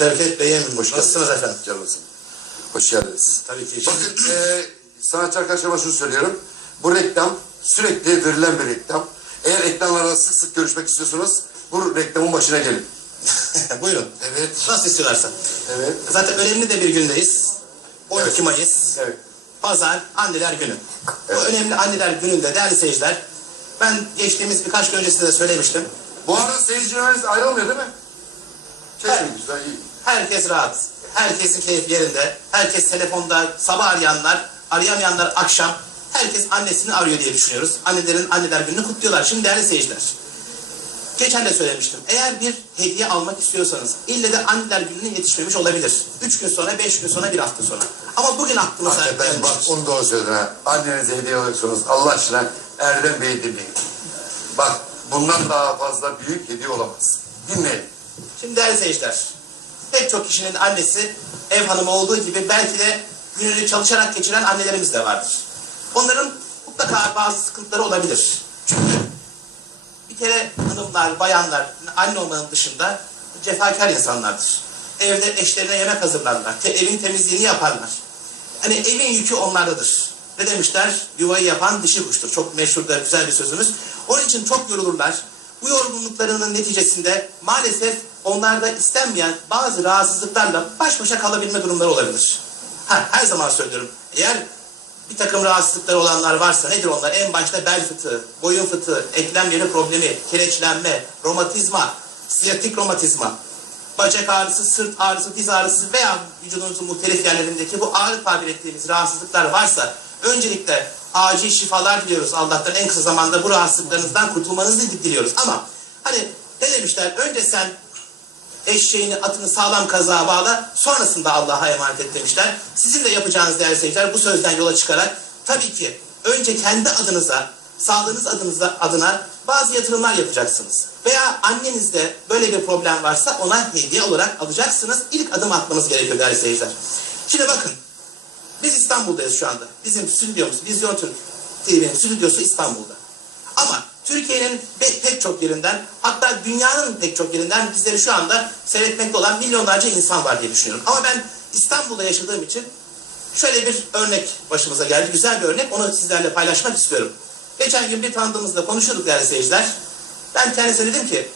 Şevket Bey'e hoş nasılsınız efendim? Canımsın. Hoş geldiniz. Tabii ki. Bakın sanatçı arkadaşlarıma şunu söylüyorum. Bu reklam sürekli verilen bir reklam. Eğer ekranlarla sık sık görüşmek istiyorsanız bu reklamın başına gelin. Buyurun. Evet. Nasıl istiyorlarsa. Evet. Zaten önemli de bir gündeyiz. 12 Evet. Mayıs. Evet. Pazar Anneler Günü. Evet. Bu önemli Anneler Günü'nde değerli seyirciler, ben geçtiğimiz birkaç gün öncesinde de söylemiştim. Bu arada seyircileriniz ayrılmıyor değil mi? Evet. Güzel, iyi. Herkes rahat. Herkesin keyfi yerinde. Herkes telefonda, sabah arayanlar, arayamayanlar akşam. Herkes annesini arıyor diye düşünüyoruz. Annelerin Anneler Günü'nü kutluyorlar. Şimdi değerli seyirciler, geçen de söylemiştim. Eğer bir hediye almak istiyorsanız ille de Anneler Günü'ne yetişmemiş olabilir. 3 gün sonra, 5 gün sonra, bir hafta sonra. Ama bugün aklınıza Hakikaten bak gelmiştir. onu doğru söyledin ha. Annenize hediye alıyorsanız Allah aşkına Erdem Bey'i dinleyin. Bak bundan daha fazla büyük hediye olamaz. Dinleyin. Şimdi değerli seyirciler, pek çok kişinin annesi ev hanımı olduğu gibi belki de gününü çalışarak geçiren annelerimiz de vardır. Onların mutlaka bazı sıkıntıları olabilir. Çünkü bir kere hanımlar, bayanlar, anne olmanın dışında cefakar insanlardır. Evde eşlerine yemek hazırlarlar, evin temizliğini yaparlar. Hani evin yükü onlardadır. Ne demişler? Yuvayı yapan dişi kuştur. Çok meşhur da güzel bir sözümüz. Onun için çok yorulurlar. Bu yorgunluklarının neticesinde maalesef onlarda istenmeyen bazı rahatsızlıklarla baş başa kalabilme durumları olabilir. Her zaman söylüyorum. Eğer bir takım rahatsızlıkları olanlar varsa nedir onlar? En başta bel fıtığı, boyun fıtığı, eklem yeri problemi, kireçlenme, romatizma, siyatik romatizma, bacak ağrısı, sırt ağrısı, diz ağrısı veya vücudunuzun muhtelif yerlerindeki bu ağrı tabir ettiğimiz rahatsızlıklar varsa öncelikle acil şifalar diliyoruz Allah'tan, en kısa zamanda bu rahatsızlıklarınızdan kurtulmanızı diliyoruz. Ama hani ne demişler? Önce sen eşeğini, atını sağlam kazığa bağla, sonrasında Allah'a emanet et demişler. Sizin de yapacağınız değerli seyirciler bu sözden yola çıkarak tabii ki önce kendi adınıza, sağlığınız adına bazı yatırımlar yapacaksınız. Veya annenizde böyle bir problem varsa ona hediye olarak alacaksınız. İlk adım atmanız gerekiyor değerli seyirciler. Şimdi bakın, biz İstanbul'dayız şu anda. Bizim stüdyomuz, Vizyon Türk TV'nin stüdyosu İstanbul'da. Ama Türkiye'nin pek çok yerinden, hatta dünyanın pek çok yerinden bizleri şu anda seyretmekte olan milyonlarca insan var diye düşünüyorum. Ama ben İstanbul'da yaşadığım için şöyle bir örnek başımıza geldi. Güzel bir örnek. Onu sizlerle paylaşmak istiyorum. Geçen gün bir tanıdığımızla konuşuyorduk değerli seyirciler. Ben kendisine dedim ki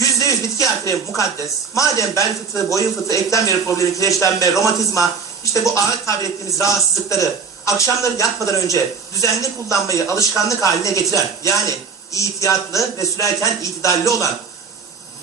%100 bitki yağı kremi mukaddes. Madem bel fıtığı, boyun fıtığı, eklem yeri problemi, kireçlenme, romatizma, işte bu ağır tabir ettiğimiz rahatsızlıkları akşamları yatmadan önce düzenli kullanmayı alışkanlık haline getiren, yani ihtiyatlı ve sürerken itidalli olan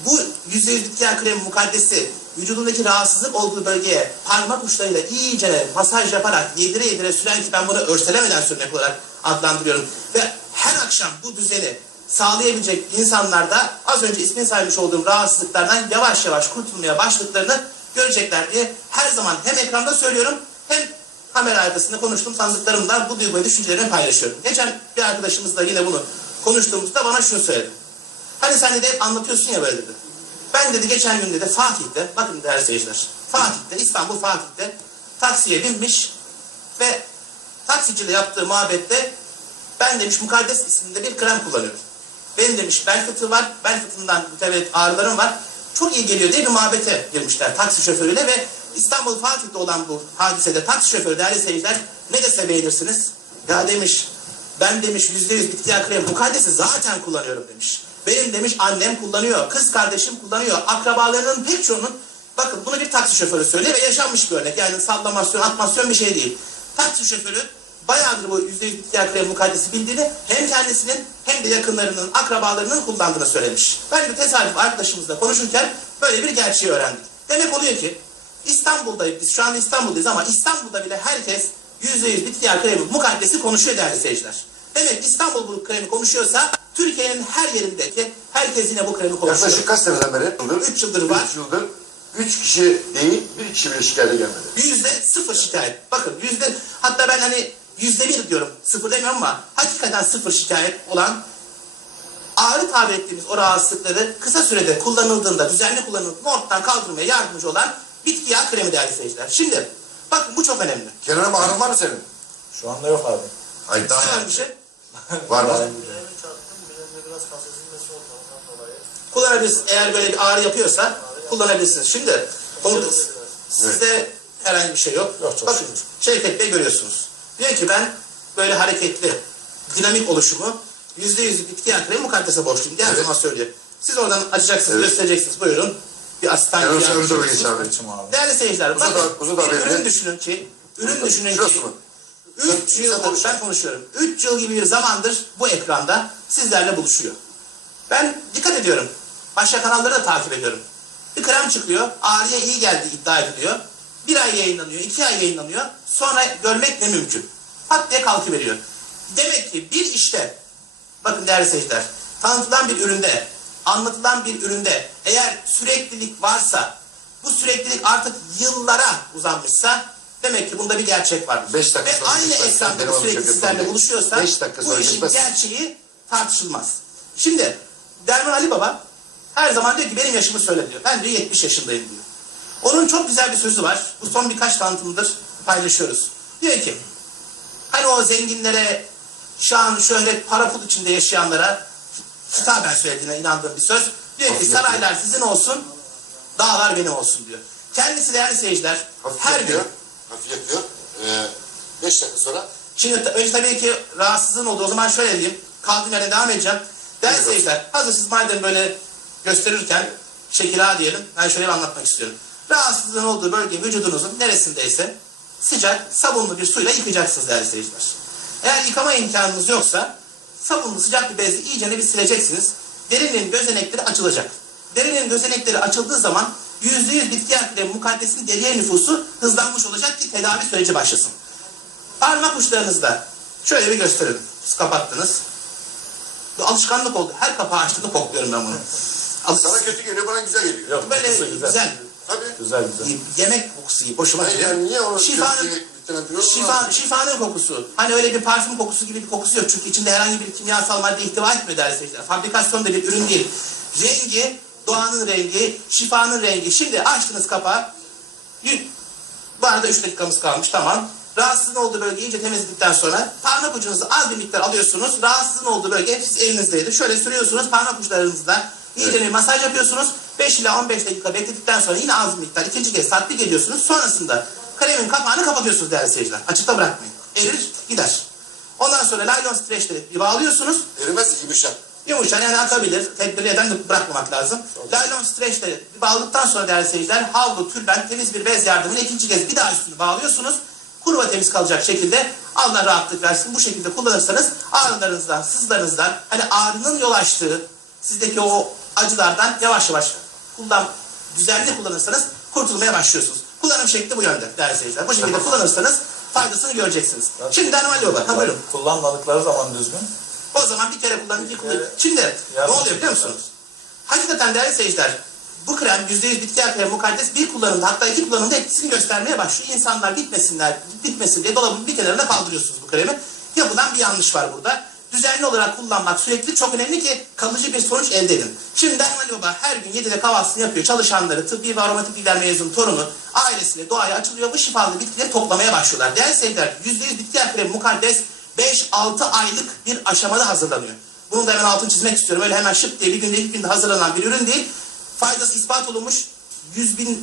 bu %100 bitki yağı kremi mukaddesi vücudundaki rahatsızlık olduğu bölgeye parmak uçlarıyla iyice masaj yaparak yedire yedire süren, ki ben bunu örselemeden sürmek olarak adlandırıyorum. Ve her akşam bu düzeni sağlayabilecek insanlarda az önce ismini saymış olduğum rahatsızlıklardan yavaş yavaş kurtulmaya başladıklarını görecekler diye her zaman hem ekranda söylüyorum hem kamera arkasında konuştuğum sandıklarımdan bu duygu ve düşüncelerimi paylaşıyorum. Geçen bir arkadaşımızla yine bunu konuştuğumuzda bana şunu söyledi. Hani sen de anlatıyorsun ya böyle dedi. Ben dedi geçen gün dedi Fatih'te, bakın değerli seyirciler, Fatih'te, İstanbul Fatih'te taksiye binmiş ve taksiciyle yaptığı muhabbette ben demiş mukaddes isminde bir krem kullanıyorum. Benim demiş bel fıtığı var, bel fıtığından mütevellit ağrılarım var. Çok iyi geliyor diye bir muhabbete girmişler taksi şoförüyle ve İstanbul Fatih'te olan bu hadisede taksi şoförü değerli seyirciler ne dese beğenirsiniz? Ya demiş ben demiş %100 bitki yağı kremi mukaddesi zaten kullanıyorum demiş. Benim demiş annem kullanıyor, kız kardeşim kullanıyor, akrabalarının pek çoğunun, bakın bunu bir taksi şoförü söylüyor ve yaşanmış bir örnek. Yani sallamasyon, atmasyon bir şey değil. Taksi şoförü bayağıdır bu %100 bitki yağı kremi mukaddesi bildiğini hem kendisinin hem de yakınlarının, akrabalarının kullandığını söylemiş. Ben de tesadüf arkadaşımızla konuşurken böyle bir gerçeği öğrendik. Demek oluyor ki İstanbul'dayız, biz şu anda İstanbul'dayız ama İstanbul'da bile herkes %100 bitki yağı kremi mukaddesi konuşuyor değerli seyirciler. Demek İstanbul bu kremi konuşuyorsa Türkiye'nin her yerindeki herkes yine bu kremi konuşuyor. Yaklaşık kaç seneden beri? 3 yıldır var. 3 yıldır. 3 kişi değil, 1 kişi bile şikayete gelmedi. %0 şikayet. Bakın hatta ben hani %1 diyorum. 0 demiyorum ama hakikaten 0 şikayet olan, ağrı tabir ettiğimiz o rahatsızlıkları kısa sürede kullanıldığında, düzenli kullanıldığında ortadan kaldırmaya yardımcı olan bitki yağı kremi değerli seyirciler. Şimdi bakın bu çok önemli. Kenarım ağrın var mı senin? Şu anda yok abi. Ay daha Var bir şey. var mı? Kullanabilirsiniz. Eğer böyle bir ağrı yapıyorsa kullanabilirsiniz. Şimdi Konu sizde herhangi bir şey yok. Yok, çok Bakın şükür. Şevket Bey görüyorsunuz. Diyor ki ben böyle hareketli, dinamik oluşumu %100 bitki yağı kremi mukaddese borçluyum diye her zaman söylüyor. Siz oradan açacaksınız, göstereceksiniz. Buyurun. Bir asistan Erol gibi sen öyle yardımcı geç abi. Geçim abi. Değerli seyirciler, Uzun bakın da bir verelim. ürün düşünün ki, Şurası mı? 3 Sen yıldır, konuş. ben konuşuyorum. 3 yıl gibi bir zamandır bu ekranda sizlerle buluşuyor. Ben dikkat ediyorum. Başka kanalları da takip ediyorum. Bir krem çıkıyor, ağrıya iyi geldi iddia ediliyor. 1 ay yayınlanıyor, 2 ay yayınlanıyor. Sonra görmek ne mümkün? Pat diye kalkıveriyor. Demek ki bir işte, bakın değerli seyirciler, tanıtılan bir üründe, anlatılan bir üründe eğer süreklilik varsa, bu süreklilik artık yıllara uzanmışsa demek ki bunda bir gerçek vardır. 5 dakika Ve sonra aynı gitmezsen ekranda benim bu adım sürekli Şevket sizlerle Bey. buluşuyorsa 5 dakika bu sonra işin gitmez. gerçeği tartışılmaz. Şimdi Derman Ali Baba her zaman diyor ki benim yaşımı söyle diyor. Ben diyor 70 yaşındayım diyor. Onun çok güzel bir sözü var. Bu son birkaç tanıtımdır paylaşıyoruz. Diyor ki hani o zenginlere, şan, şöhret, para pul içinde yaşayanlara hitaben söylediğine inandığım bir söz. Diyor ki saraylar sizin olsun, dağlar benim olsun diyor. Kendisi değerli seyirciler Hafif her gün. yapıyor. Hafif yapıyor. 5 dakika sonra. Şimdi önce tabii ki rahatsızlığın oldu. O zaman şöyle diyeyim. Kaldığım yerden devam edeceğim. Değerli Buyurun. seyirciler, hazır siz madem böyle gösterirken şekil A diyelim. Ben şöyle bir anlatmak istiyorum. Rahatsızlığın olduğu bölge vücudunuzun neresindeyse sıcak, sabunlu bir suyla yıkayacaksınız değerli seyirciler. Eğer yıkama imkanınız yoksa sabunlu sıcak bir bezle iyicene bir sileceksiniz. Derinin gözenekleri açılacak. Derinin gözenekleri açıldığı zaman %100 bitki yağı kremi mukaddesin deriye nüfusu hızlanmış olacak ki tedavi süreci başlasın. Parmak uçlarınızda şöyle bir gösterelim. Siz kapattınız. Bu alışkanlık oldu. Her kapağı açtığında kokluyorum ben bunu. Sana kötü geliyor, bana güzel geliyor. Yok, Böyle kokusu güzel. Tabii. Güzel. Yemek kokusu gibi. Hoşuma Hayır gidiyor. yani niye o Şifanın, kötüye nitelendiriyorlar? şifanın kokusu. Hani öyle bir parfüm kokusu gibi bir kokusu yok. Çünkü içinde herhangi bir kimyasal madde ihtiva etmiyor değerli seyirciler. Fabrikasyon da bir ürün değil. Rengi, doğanın rengi, şifanın rengi. Şimdi açtınız kapağı. Bu arada 3 dakikamız kalmış, tamam. Rahatsızın olduğu bölgeyi iyice temizledikten sonra parmak ucunuzu az bir miktar alıyorsunuz. Rahatsızın olduğu bölge siz elinizdeydi. Şöyle sürüyorsunuz parmak uçlarınızla. İyice bir masaj yapıyorsunuz. 5 ila 15 dakika bekledikten sonra yine az bir miktar ikinci kez tatbik ediyorsunuz. Sonrasında kremin kapağını kapatıyorsunuz değerli seyirciler. Açıkta bırakmayın. Erir gider. Ondan sonra laylon streçle bağlıyorsunuz. Erimez yumuşak. Yumuşak yani akabilir. Tedbirli eden de bırakmamak lazım. Laylon streçle bağladıktan sonra değerli seyirciler havlu, tülbent, temiz bir bez yardımıyla ikinci kez bir daha üstünü bağlıyorsunuz. Kuru ve temiz kalacak şekilde Allah rahatlık versin. Bu şekilde kullanırsanız ağrılarınızdan, sızlarınızdan, hani ağrının yol açtığı sizdeki o acılardan yavaş yavaş düzenli kullanırsanız kurtulmaya başlıyorsunuz. Kullanım şekli bu yönde değerli seyirciler. Bu şekilde kullanırsanız faydasını göreceksiniz. Şimdi Derman Baba, ha buyurun. Kullanmadıkları zaman düzgün. O zaman bir kere kullanın, iki kullanın. Şimdi ne oluyor biliyor musunuz? Hakikaten değerli seyirciler, bu krem %100 bitki yağı kremi mukaddes bir kullanımda, hatta iki kullanımda etkisini göstermeye başlıyor. İnsanlar bitmesin diye dolabın bir kenarına kaldırıyorsunuz bu kremi. Yapılan bir yanlış var burada. Düzenli olarak kullanmak, sürekli çok önemli ki kalıcı bir sonuç elde edin. Şimdi Derman Baba her gün 7'de kahvaltısını yapıyor. Çalışanları, tıbbi ve aromatik bilgiler mezun torunu, ailesiyle doğaya açılıyor. Bu şifalı bitkileri toplamaya başlıyorlar. Değerli seyirciler, %100 bitki yağı kremi mukaddes 5-6 aylık bir aşamada hazırlanıyor. Bunu da hemen altını çizmek istiyorum. Öyle hemen şıp diye bir günde ilk günde hazırlanan bir ürün değil. Faydası ispat olunmuş.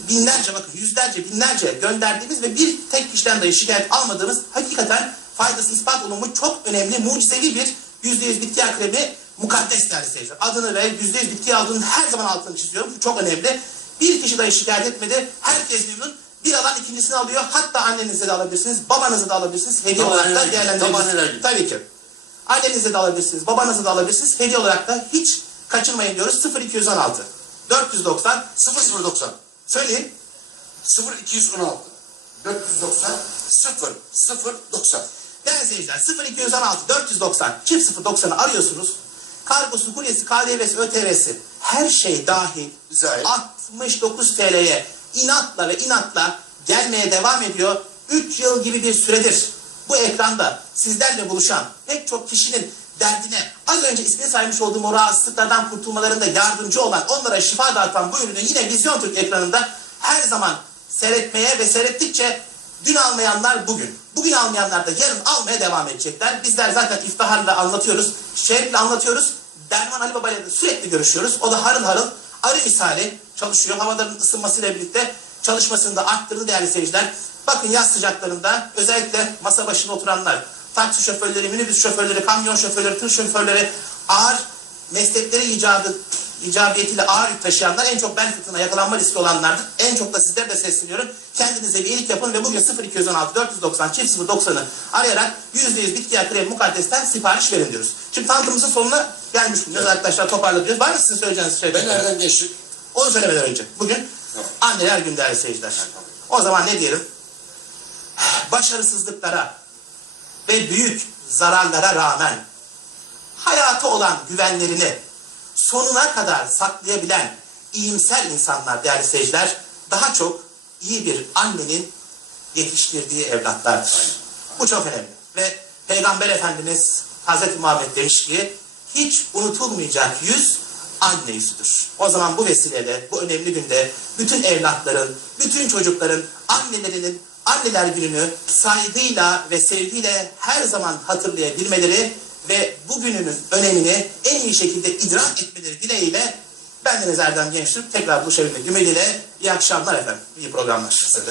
Binlerce, bakın yüzlerce, binlerce gönderdiğimiz ve bir tek kişiden dahi şikayet almadığımız, hakikaten faydası ispat olunmuş çok önemli, mucizevi bir %100 bitki yağı kremi mukaddes değerli seyirciler. Adını ve %100 bitki yağı aldığının her zaman altını çiziyorum. Bu çok önemli. Bir kişi dahi şikayet etmedi. Herkes memnun. Bir alan ikincisini alıyor. Hatta annenize de alabilirsiniz, babanızı da alabilirsiniz. Hediye olarak da değerlendirebilirsiniz. Tabii ki. Annenize de alabilirsiniz, babanızı da alabilirsiniz. Hediye olarak da hiç kaçırmayın diyoruz. 0216 490 0090. söyleyin. 0216 490 0090. Değerli seyirciler 0216 490 çift 090'ı arıyorsunuz. Kargosu, kuryesi, KDV'si, ÖTV'si her şey dahil Güzel. 69 TL'ye inatla gelmeye devam ediyor. 3 yıl gibi bir süredir bu ekranda sizlerle buluşan pek çok kişinin derdine, az önce ismini saymış olduğum o rahatsızlıklardan kurtulmalarında yardımcı olan, onlara şifa dağıtan bu ürünü yine Vizyon Türk ekranında her zaman seyretmeye ve seyrettikçe dün almayanlar bugün almayanlar da yarın almaya devam edecekler. Bizler zaten iftiharla anlatıyoruz, şevkle anlatıyoruz. Derman Ali Baba ile de sürekli görüşüyoruz. O da harıl harıl arı misali çalışıyor. Havaların ısınmasıyla birlikte çalışmasını da arttırdı değerli seyirciler. Bakın yaz sıcaklarında özellikle masa başında oturanlar, taksi şoförleri, minibüs şoförleri, kamyon şoförleri, tır şoförleri, ağır meslekleri icabiyetiyle ağır yük taşıyanlar en çok bel fıtığına yakalanma riski olanlardır. En çok da sizlere de sesleniyorum. Kendinize bir iyilik yapın ve bugün 0216 490 çift 090'ı arayarak %100 bitki yağı kremi mukaddesten sipariş verin diyoruz. Şimdi tanıtımımızın sonuna gelmiş bulunuyoruz. Evet. Arkadaşlar toparladık diyoruz. Var mı sizin söyleyeceğiniz şey? Ben nereden geçtik? Onu söylemeden önce. Bugün anneler günü değerli seyirciler. O zaman ne diyelim? Başarısızlıklara ve büyük zararlara rağmen hayata olan güvenlerini sonuna kadar saklayabilen iyimser insanlar değerli seyirciler daha çok iyi bir annenin yetiştirdiği evlatlardır. Bu çok önemli. Ve Peygamber Efendimiz Hazreti Muhammed demiş ki hiç unutulmayacak yüz anne yüzüdür. O zaman bu vesileyle bu önemli günde bütün evlatların, bütün çocukların annelerinin anneler gününü saygıyla ve sevgiyle her zaman hatırlayabilmeleri ve bugününün önemini en iyi şekilde idrak etmeleri dileğiyle bendeniz Erdem Gençtürk tekrar buluşabilmek ümidiyle iyi akşamlar efendim. İyi programlar size de.